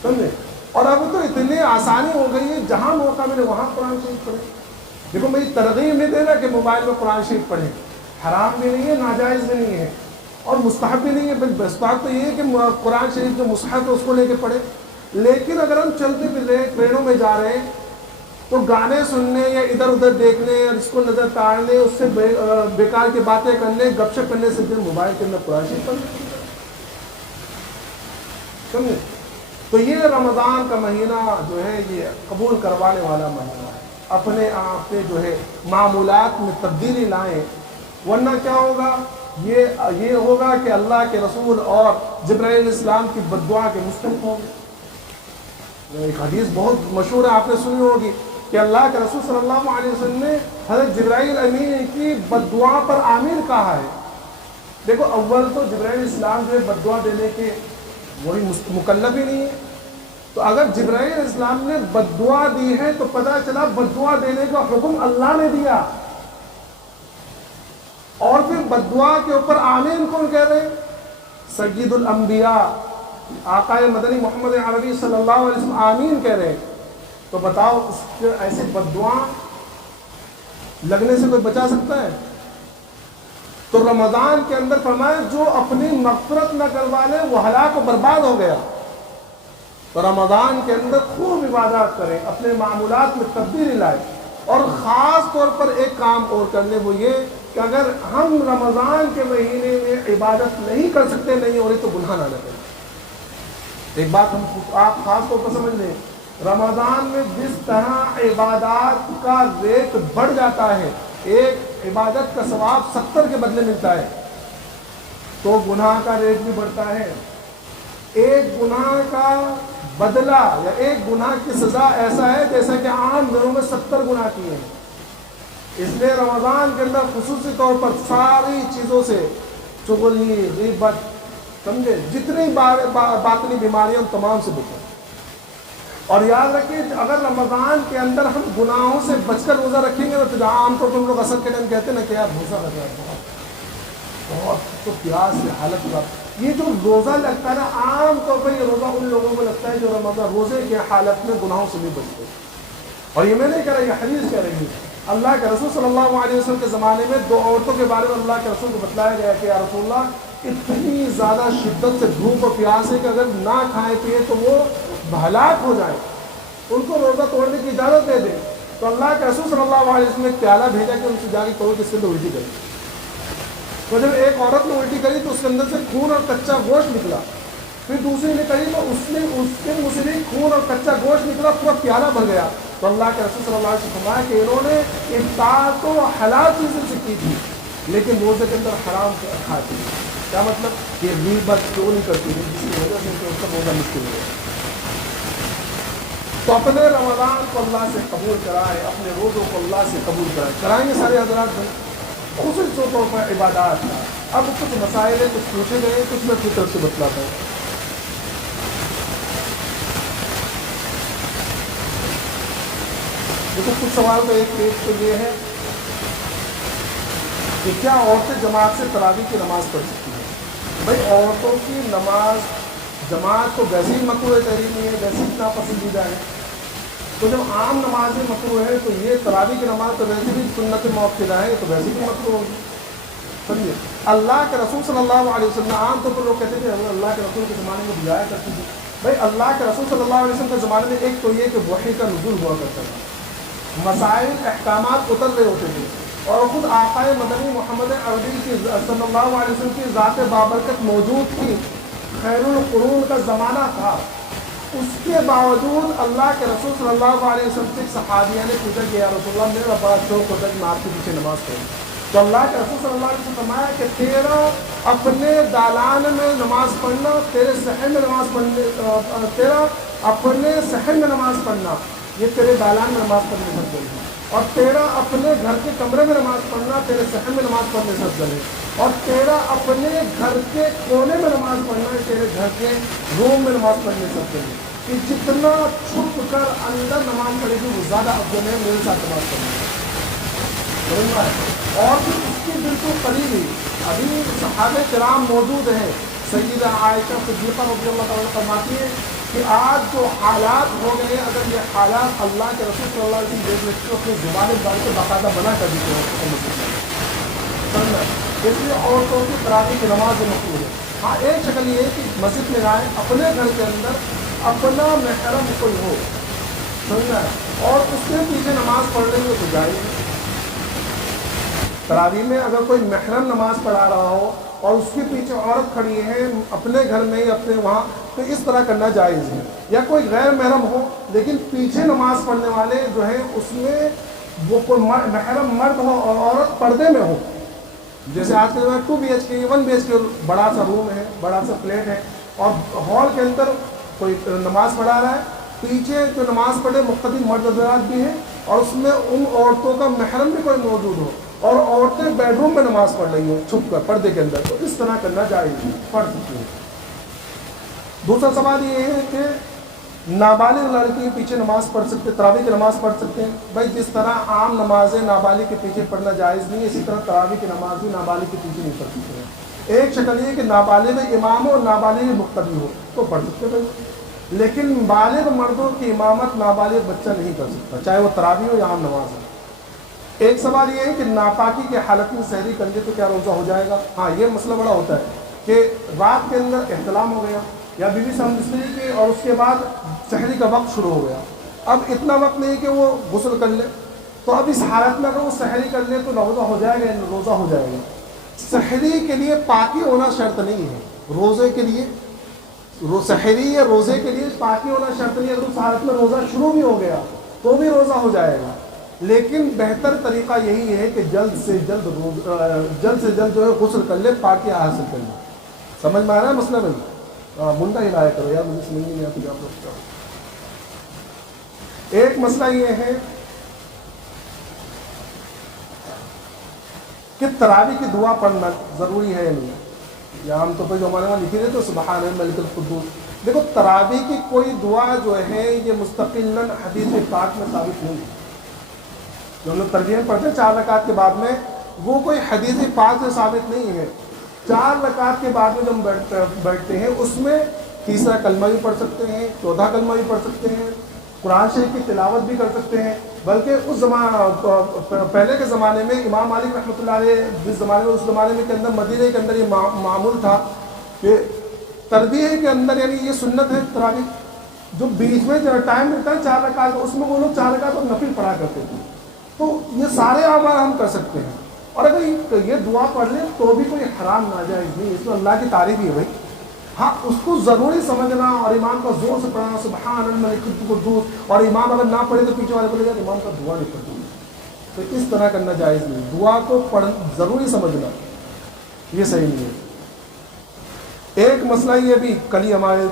سمجھے. اور اب تو اتنی آسانی ہو گئی ہے, جہاں موقع ملے وہاں قرآن شریف پڑھیں. دیکھو میری ترغیب نہیں دے رہا کہ موبائل میں قرآن شریف پڑھیں, حرام بھی نہیں ہے, ناجائز بھی نہیں ہے, اور مستحب بھی نہیں ہے. مستحب تو یہ ہے کہ قرآن شریف جو مصحف ہے اس کو لے کے پڑھیں. لیکن اگر ہم چلتے پھر رہے, ٹرینوں میں جا رہے ہیں, تو گانے سننے یا ادھر ادھر دیکھنے یا اس کو نظر تاڑنے, اس سے بیکار کی باتیں کرنے, گپ شپ کرنے سے موبائل کے اندر قرآن شریف پڑھنے. سمجھے. تو یہ رمضان کا مہینہ جو ہے یہ قبول کروانے والا مہینہ ہے. اپنے آپ پہ جو ہے معمولات میں تبدیلی لائیں, ورنہ کیا ہوگا, یہ ہوگا کہ اللہ کے رسول اور جبرائیل علیہ السلام کی بد دعا کے مستحق ہوں گے. ایک حدیث بہت مشہور ہے, آپ نے سنی ہوگی کہ اللہ کے رسول صلی اللہ علیہ وسلم نے حضرت جبرائیل امین کی بد دعا پر آمین کہا ہے. دیکھو اول تو جبرائیل علیہ السلام جو ہے بد دعا دینے کے وہی مکلف ہی نہیں ہے. تو اگر جبرائیل علیہ السلام نے بد دعا دی ہے تو پتہ چلا بد دعا دینے کا حکم اللہ نے دیا, اور پھر بد دعا کے اوپر آمین کون کہہ رہے ہیں؟ سید الانبیاء آقا مدنی محمد عربی صلی اللہ علیہ وسلم آمین کہہ رہے ہیں. تو بتاؤ اس کے ایسے بد دعا لگنے سے کوئی بچا سکتا ہے؟ تو رمضان کے اندر فرمایا جو اپنی مغفرت نہ کروا لے وہ ہلاک و برباد ہو گیا. تو رمضان کے اندر خوب عبادات کریں, اپنے معمولات میں تبدیلی لائیں, اور خاص طور پر ایک کام اور کر لیں, وہ یہ کہ اگر ہم رمضان کے مہینے میں عبادت نہیں کر سکتے, نہیں ہو رہی, تو گناہ نہ کریں. ایک بات آپ خاص طور پر سمجھ لیں, رمضان میں جس طرح عبادات کا ریٹ بڑھ جاتا ہے, ایک عبادت کا ثواب 70 کے بدلے ملتا ہے, تو گناہ کا ریٹ بھی بڑھتا ہے. ایک گناہ کا بدلہ یا ایک گناہ کی سزا ایسا ہے جیسا کہ عام دنوں میں 70 گناہ کیے ہیں. اس لیے رمضان کے اندر خصوصی طور پر ساری چیزوں سے, چغلی, غیبت, سمجھے, جتنی باطنی بیماریاں تمام سے بچیں. اور یاد رکھیے اگر رمضان کے اندر ہم گناہوں سے بچ کر روزہ رکھیں گے تو جہاں عام طور پر ہم لوگ اثر کے ٹائم کہتے ہیں نا کہ یار روزہ رکھ رہا ہے, بہت تو پیاس سے حالت ہوا. یہ جو روزہ لگتا ہے نا, عام طور پر یہ روزہ ان لوگوں کو لگتا ہے جو رمضان روزے کی حالت میں گناہوں سے نہیں بچتے. اور یہ میں نہیں کہہ رہا, یہ حدیث کہہ رہی ہے. اللہ کے رسول صلی اللہ علیہ وسلم کے زمانے میں 2 عورتوں کے بارے میں اللہ کے رسول کو بتلایا گیا کہ یا رسول اللہ اتنی زیادہ شدت سے بھوک اور پیاس ہے کہ اگر نہ کھائے پیے تو وہ ہلاک ہو جائے, ان کو روزہ توڑنے کی اجازت دے دیں. تو اللہ کے رسول صلی اللہ علیہ وسلم نے ایک پیالہ بھیجا کہ ان سے جا کے کہو کہ اس کے اندر الٹی کریں. تو جب ایک عورت نے الٹی کری تو اس کے اندر سے خون اور کچا گوشت نکلا. پھر دوسری نے کری تو اس کے منہ سے بھی خون اور کچا گوشت نکلا, پورا پیالہ بھر گیا. تو اللہ کے رسول صلی اللہ علیہ وسلم فرمایا کہ انہوں نے افطار تو حلال چیزوں سے کی تھی لیکن روزے کے اندر حرام کھاتی. کیا مطلب کہ غیبت کیوں نہیں کرتی ہے, جس کی وجہ سے اس کا روزہ مشکل ہو گیا. تو اپنے رمضان کو اللہ سے قبول کرائے, اپنے روزوں کو اللہ سے قبول کرائے. کرائیں گے سارے حضرات خصوصی طور پر عبادات. اب کچھ مسائل ہیں, کچھ پوچھے گئے, کچھ میں اپنی طرف سے بتلاتا ہوں. دیکھو کچھ سوال تو ایک پیج تو یہ ہے کہ کیا عورتیں جماعت سے تراویح کی نماز پڑھ سکتی ہیں؟ بھائی عورتوں کی نماز جماعت تو ویسے ہی مکروہ تحریمی ہے, ویسے ہی ناپسندیدہ ہے. تو جب عام نمازیں مکروہ ہے تو یہ تراویح کی نماز تو ویسے بھی سنت موقعہ ہے, تو ویسے بھی مکروہ ہوگی. سمجھے. اللہ کے رسول صلی اللہ علیہ وسلم عام طور پر لوگ کہتے تھے اللہ کے رسول کے زمانے میں بجایا کرتی تھی, بھائی اللہ کے رسول صلی اللہ علیہ وسلم کے زمانے میں ایک تو یہ کہ وحی کا نزول ہوا کرتا تھا، مسائل احکامات اتر رہے ہوتے تھے، اور خود آقا مدنی محمد عربی کی صلی اللہ علیہ وسلم کی ذات بابرکت موجود تھی، خیر القرون کا زمانہ تھا، اس کے باوجود اللہ کے رسول صلی اللہ علیہ وسلم سے ایک صحابیہ نے پوچھا کہ یا رسول اللہ میرا بڑا شوق ہوتا ہے کہ میں آپ کے پیچھے نماز پڑھوں، تو اللہ کے رسول صلی اللہ علیہ وسلم فرمایا کہ تیرا اپنے دالان میں نماز پڑھنا، تیرے صحن میں نماز پڑھنے، تیرا اپنے صحن میں نماز پڑھنا یہ تیرے دالان میں نماز پڑھنے سے افضل ہے، اور تیرا اپنے گھر کے کمرے میں نماز پڑھنا تیرے صحن میں نماز پڑھنے سے افضل ہے، اور تیرا اپنے گھر کے کونے میں نماز پڑھنا ہے تیرے گھر کے روم میں نماز پڑھنے سے افضل ہے، کہ جتنا چھپ کر اندر نماز پڑھے گی وہ زیادہ افضل ہے میرے ساتھ نماز پڑھنے سے، اور پھر اس کے بالکل قریب ہی ابھی صحابہ کرام موجود ہیں، سیدہ عائشہ صدیقہ رضی اللہ تعالیٰ فرماتی ہے کہ آج جو حالات ہو گئے ہیں، اگر یہ حالات اللہ کے رسول صلی اللہ علیہ وسلم دیکھ لیتے تو اپنی زبان بال کو باقاعدہ بنا کر دیتے ہیں، اس لیے عورتوں کی تراویح کی نماز مقبول ہے۔ ہاں ایک شکل یہ ہے کہ مسجد میں جائیں، اپنے گھر کے اندر اپنا محرم کوئی ہو، سمجھنا ہے، اور اس کے پیچھے نماز پڑھ رہی ہو تو جائے، تراویح میں اگر کوئی محرم نماز پڑھا رہا ہو اور اس کے پیچھے عورت کھڑی ہے اپنے گھر میں یا اپنے وہاں، تو اس طرح کرنا جائز ہے، یا کوئی غیر محرم ہو لیکن پیچھے نماز پڑھنے والے جو ہیں اس میں وہ کوئی محرم مرد ہو اور عورت پردے میں ہو، جیسے آج کے 2 BHK 1 BHK بڑا سا روم ہے، بڑا سا فلیٹ ہے، اور ہال کے اندر کوئی نماز پڑھا رہا ہے، پیچھے جو نماز پڑھے مختلف مرد حضرات بھی ہیں، اور اس میں ان عورتوں کا محرم بھی کوئی موجود ہو، اور عورتیں بیڈ روم میں نماز پڑھ رہی ہوں چھپ کر پردے کے اندر، تو اس طرح کرنا جائز ہے، پڑھ سکتی ہیں۔ دوسرا سوال یہ ہے کہ نابالغ لڑکی کے پیچھے نماز پڑھ سکتے، تراویح کی نماز پڑھ سکتے ہیں؟ بھائی جس طرح عام نمازیں نابالغ کے پیچھے پڑھنا جائز نہیں، اسی طرح تراویح کی نماز بھی نابالغ کے پیچھے نہیں پڑھ سکتے ہیں۔ ایک شکل یہ کہ نابالغ امام ہو اور نابالغ مقتدی ہو تو پڑھ سکتے بھائی، لیکن بالغ مردوں کی امامت نابالغ بچہ نہیں کر سکتا، چاہے وہ تراویح ہو یا عام نماز ہو۔ ایک سوال یہ ہے کہ ناپاکی کے حالت میں سحری کر لے تو کیا روزہ ہو جائے گا؟ ہاں یہ مسئلہ بڑا ہوتا ہے کہ رات کے اندر احتلام ہو گیا یا بیوی سے ہمجسمری کی، اور اس کے بعد سحری کا وقت شروع ہو گیا، اب اتنا وقت نہیں کہ وہ غسل کر لے، تو اب اس حالت میں اگر وہ سحری کر لے تو روزہ ہو جائے گا، روزہ ہو جائے گا۔ سحری کے لیے پاکی ہونا شرط نہیں ہے، روزے کے لیے سحری یا روزے کے لیے پاکی ہونا شرط نہیں ہے، اگر اس حالت میں روزہ شروع بھی ہو گیا تو بھی روزہ ہو جائے گا، لیکن بہتر طریقہ یہی ہے کہ جلد سے جلد جو ہے غسل کر لے، پاکی حاصل کر لے۔ سمجھ میں آ رہا ہے مسئلہ بھائی؟ منڈا ہلایا کرو یار، مجھے سمجھ نہیں آتی آپ لوگ۔ ایک مسئلہ یہ ہے کہ تراویح کی دعا پڑھنا ضروری ہے یا نہیں، یا عام طور پر جو ہمارے وہاں لکھی رہے تو سبحان الملک القدوس۔ دیکھو تراویح کی کوئی دعا جو ہے یہ مستقلاً حدیث پاک میں ثابت نہیں ہے، جو ہم لوگ تربیت پڑھتے ہیں 4 رکعت کے بعد میں، وہ کوئی حدیث پاک سے ثابت نہیں ہے۔ 4 رکعت کے بعد میں جب ہم بیٹھتے ہیں اس میں تیسرا کلمہ بھی پڑھ سکتے ہیں، 14 کلمہ بھی پڑھ سکتے ہیں، قرآن شریف کی تلاوت بھی کر سکتے ہیں، بلکہ اس پہلے کے زمانے میں امام مالک رحمۃ اللہ علیہ جس زمانے میں، اس زمانے میں کے اندر مدینے کے اندر یہ معمول تھا کہ تربیت کے اندر، یعنی یہ سنت ہے تراویح، جو بیچ میں ٹائم ملتا ہے 4 رکعت، اس میں وہ لوگ 4 رکعت اور نفل پڑھا کرتے تھے، تو یہ سارے اعمال ہم کر سکتے ہیں، اور اگر یہ دعا پڑھ لیں تو بھی کوئی حرام ناجائز نہیں، اس میں اللہ کی تعریف ہی ہے بھائی۔ ہاں اس کو ضروری سمجھنا اور امام کا زور سے پڑھنا سبحان الملک القدوس، اور امام اگر نہ پڑھے تو پیچھے والے بولے گا امام کا دعا نہیں پڑھتی، تو اس طرح کرنا جائز نہیں، دعا کو ضروری سمجھنا یہ صحیح نہیں ہے۔ ایک مسئلہ یہ بھی کل ہی ہمارے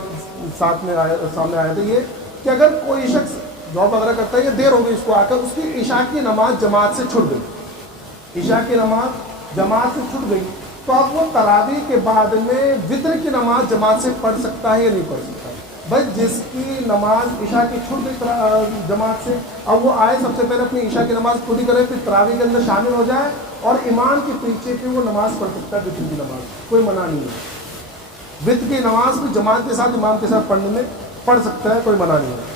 سامنے آیا تھا، یہ کہ اگر کوئی شخص جاب وغیرہ کرتا ہے یا دیر ہو گئی اس کو آ کر، اس کی عشاء کی نماز جماعت سے چھوٹ گئی، عشاء کی نماز جماعت سے چھوٹ گئی، تو اب وہ تراویح کے بعد میں وتر کی نماز جماعت سے پڑھ سکتا ہے یا نہیں پڑھ سکتا؟ بھائی جس کی نماز عشاء کی چھوٹ گئی جماعت سے، اب وہ آئے سب سے پہلے اپنی عشاء کی نماز پوری کرے، پھر تراویح کے اندر شامل ہو جائے اور امام کے پیچھے پھر وہ نماز پڑھ سکتا ہے، وتر کی نماز، کوئی منع نہیں ہے، وتر کی نماز بھی جماعت کے ساتھ امام کے ساتھ پڑھنے میں پڑھ سکتا ہے، کوئی منع نہیں ہے۔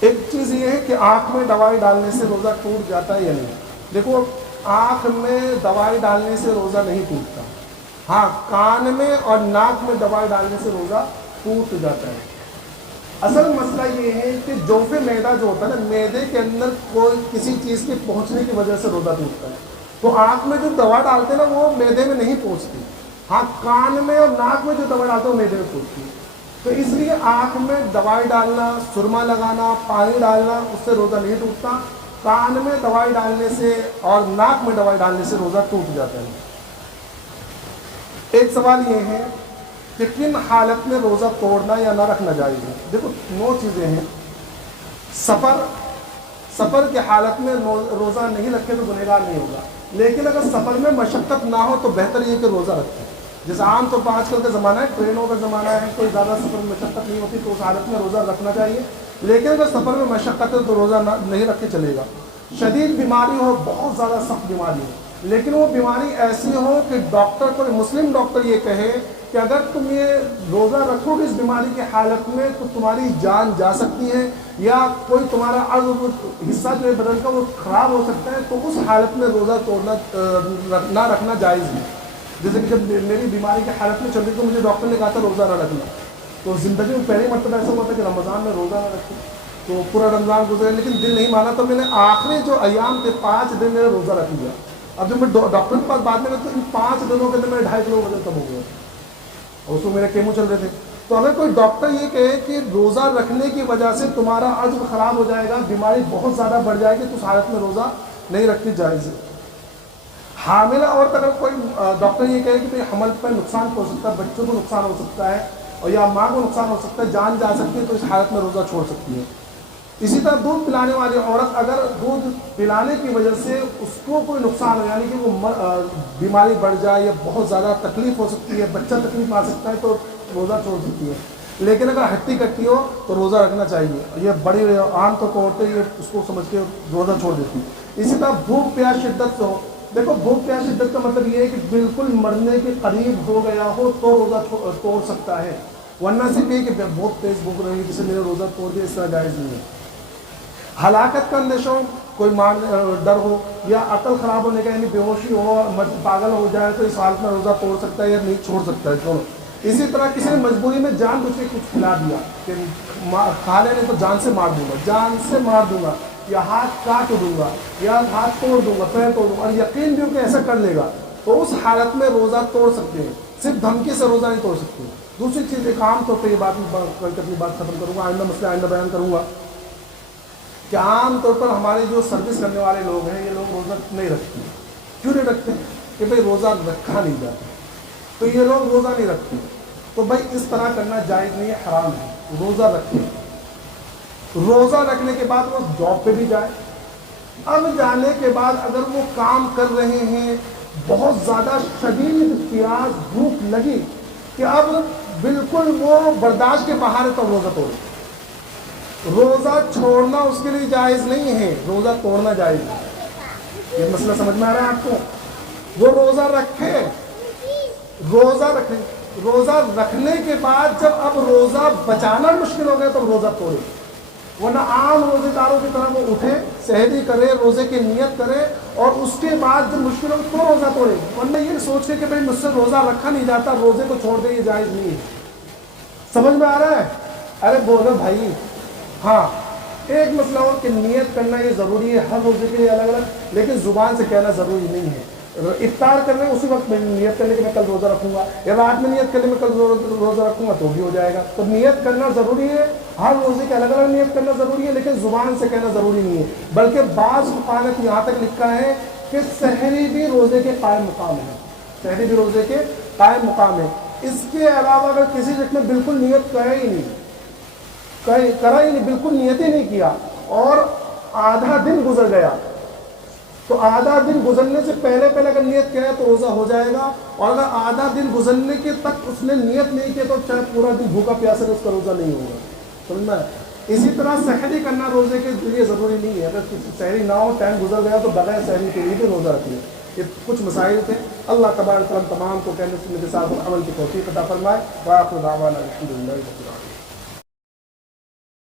ایک چیز یہ ہے کہ آنکھ میں دوائی ڈالنے سے روزہ ٹوٹ جاتا ہے یا نہیں؟ دیکھو آنکھ میں دوائی ڈالنے سے روزہ نہیں ٹوٹتا، ہاں کان میں اور ناک میں دوائی ڈالنے سے روزہ ٹوٹ جاتا ہے۔ اصل مسئلہ یہ ہے کہ جوف معدہ جو ہوتا ہے نا، معدے کے اندر کوئی کسی چیز کے پہنچنے کی وجہ سے روزہ ٹوٹتا ہے۔ تو آنکھ میں جو دوا ڈالتے ہیں نا وہ معدے میں نہیں پہنچتی، ہاں کان میں اور ناک میں جو دوا ڈالتے ہیں وہ معدے میں پہنچتی ہے۔ تو اس لیے آنکھ میں دوائی ڈالنا، سرما لگانا، پانی ڈالنا، اس سے روزہ نہیں ٹوٹتا۔ کان میں دوائی ڈالنے سے اور ناک میں دوائی ڈالنے سے روزہ ٹوٹ جاتا ہے۔ ایک سوال یہ ہے کہ کن حالت میں روزہ توڑنا یا نہ رکھنا جائز ہے؟ دیکھو 9 چیزیں ہیں۔ سفر کی حالت میں روزہ نہیں رکھے تو گنہگار نہیں ہوگا، لیکن اگر سفر میں مشقت نہ ہو تو بہتر یہ کہ روزہ رکھیں۔ جیسے عام طور پر آج کل کا زمانہ ہے، ٹرینوں کا زمانہ ہے، کوئی زیادہ سفر میں مشقت نہیں ہوتی تو اس حالت میں روزہ رکھنا چاہیے، لیکن اگر سفر میں مشقت ہے تو روزہ نہیں رکھ کے چلے گا۔ شدید بیماری ہو، بہت زیادہ سخت بیماری ہو، لیکن وہ بیماری ایسی ہو کہ ڈاکٹر کو، مسلم ڈاکٹر یہ کہے کہ اگر تم یہ روزہ رکھو گے اس بیماری کی حالت میں تو تمہاری جان جا سکتی ہے، یا کوئی تمہارا عضو حصہ جو ہے بدن کا وہ خراب ہو سکتا ہے، تو اس حالت میں روزہ توڑنا نہ رکھنا جائز ہے۔ جیسے کہ جب میری بیماری کی حالت میں چل رہی تو مجھے ڈاکٹر نے کہا تھا روزہ نہ رکھنا، تو زندگی میں پہلی مرتبہ ایسا ہوا تھا کہ رمضان میں روزہ نہ رکھوں، تو پورا رمضان گزرے لیکن دل نہیں مانا، تو میں نے آخری جو ایام تھے 5 دن میرا روزہ رکھ لیا۔ اب جب میں ڈاکٹر کے پاس بعد میں گیا تو ان 5 دنوں کے اندر میرے 2.5 کلو وزن کم ہو گیا، اور اس میں میرے کیمو چل رہے تھے۔ تو اگر کوئی ڈاکٹر یہ کہے کہ روزہ رکھنے کی وجہ سے تمہارا عضو خراب ہو جائے گا، بیماری بہت زیادہ بڑھ جائے گی، تو اس حالت میں روزہ نہیں رکھنی جائز ہے۔ حاملہ عورت اگر کوئی ڈاکٹر یہ کہے کہ حمل پر نقصان ہو سکتا ہے، بچوں کو نقصان ہو سکتا ہے اور یا ماں کو نقصان ہو سکتا ہے، جان جا سکتی ہے، تو اس حالت میں روزہ چھوڑ سکتی ہے۔ اسی طرح دودھ پلانے والی عورت اگر دودھ پلانے کی وجہ سے اس کو کوئی نقصان ہو، یعنی کہ وہ بیماری بڑھ جائے یا بہت زیادہ تکلیف ہو سکتی ہے، بچہ تکلیف آ سکتا ہے، تو روزہ چھوڑ سکتی ہے۔ لیکن اگر ہٹی کٹی ہو تو روزہ رکھنا چاہیے۔ یہ بڑی عام طور پر عورتیں یہ اس کو سمجھ کے روزہ چھوڑ دیتی ہیں۔ اسی طرح بھوک پیاس شدت سے ہو، دیکھو بھوک پیاس شدت کا مطلب یہ ہے کہ بالکل مرنے کے قریب ہو گیا ہو تو روزہ توڑ سکتا ہے، ورنہ صرف یہ کہ بہت تیز بھوک رہی ہے جسے میرا روزہ توڑ دیا، اس طرح جائز نہیں ہے۔ ہلاکت کا اندیشہ ہو، کوئی ڈر ہو، یا عقل خراب ہونے کا یعنی بے ہوشی ہو، پاگل ہو جائے، تو اس حالت میں روزہ توڑ سکتا ہے یا نہیں چھوڑ سکتا ہے، دونوں۔ اسی طرح کسی نے مجبوری میں جان بوجھ کے کچھ کھلا دیا کہ کھا لینے تو جان سے مار دوں گا، جان سے مار دوں گا، یا ہاتھ کاٹ دوں گا، یا ہاتھ توڑ دوں گا، پیر توڑ دوں گا، اور یقین بھی ہو کہ ایسا کر لے گا، تو اس حالت میں روزہ توڑ سکتے ہیں۔ صرف دھمکی سے روزہ نہیں توڑ سکتے۔ دوسری چیز، ایک عام طور پہ یہ بات کر کے اپنی بات ختم کروں گا، آئندہ مسئلہ آئندہ بیان کروں گا، کہ عام طور پر ہمارے جو سروس کرنے والے لوگ ہیں یہ لوگ روزہ نہیں رکھتے۔ کیوں نہیں رکھتے؟ کہ بھائی روزہ رکھا نہیں جاتا، تو یہ لوگ روزہ نہیں رکھتے، تو بھائی اس طرح کرنا جائز نہیں ہے، حرام ہے۔ روزہ رکھیں، روزہ رکھنے کے بعد وہ جاب پہ بھی جائے، اب جانے کے بعد اگر وہ کام کر رہے ہیں، بہت زیادہ شدید پیاس بھوک لگی کہ اب بالکل وہ برداشت کے باہر ہے، تو روزہ توڑے۔ روزہ چھوڑنا اس کے لیے جائز نہیں ہے، روزہ توڑنا جائز ہے۔ یہ مسئلہ سمجھ میں آ رہا ہے آپ کو؟ وہ روزہ رکھے، روزہ رکھے، روزہ رکھنے کے بعد جب اب روزہ بچانا مشکل ہو گیا تو روزہ توڑے، ورنہ عام روزے داروں کی طرح وہ اٹھے، سحری کرے، روزے کی نیت کرے، اور اس کے بعد جب مشکل ہو تو روزہ توڑے، ورنہ یہ سوچ کے کہ بھائی مجھ سے روزہ رکھا نہیں جاتا، روزے کو چھوڑ دے، یہ جائز نہیں ہے۔ سمجھ میں آ رہا ہے؟ ارے بولو بھائی۔ ہاں ایک مسئلہ ہو کہ نیت کرنا یہ ضروری ہے، ہر روزے کے لیے الگ الگ، لیکن زبان سے کہنا ضروری نہیں ہے۔ افطار کرنے اسی وقت میں نیت کرنے کہ میں کل روزہ رکھوں گا، یا رات میں نیت کرنے میں کل روزہ رکھوں گا تو بھی ہو جائے گا۔ تو نیت کرنا ضروری ہے، ہر روزے کے الگ الگ نیت کرنا ضروری ہے، لیکن زبان سے کہنا ضروری نہیں ہے۔ بلکہ بعض فقہاء نے یہاں تک لکھا ہے کہ سحری بھی روزے کے قائم مقام ہے، سحری بھی روزے کے قائم مقام ہے۔ اس کے علاوہ اگر کسی شخص نے بالکل نیت کرا ہی نہیں، بالکل نیت ہی نہیں کیا، اور آدھا دن گزر گیا، تو آدھا دن گزرنے سے پہلے اگر نیت کیا ہے تو روزہ ہو جائے گا، اور اگر آدھا دن گزرنے کے تک اس نے نیت نہیں کیا تو چاہے پورا دن بھوکا پیاسا اس کا روزہ نہیں ہوگا۔ سمجھ میں؟ اسی طرح سحری کرنا روزے کے لیے ضروری نہیں ہے، اگر سحری نہ ہو، ٹائم گزر گیا تو بغیر سحری کے لیے بھی روزہ رکھیے۔ یہ کچھ مسائل تھے، اللہ تبارک و تعالیٰ تمام کو کہنے سننے کے ساتھ عمل کی توفیق عطا فرمائے۔ وآخر دعوانا الحمدللہ رب العالمین۔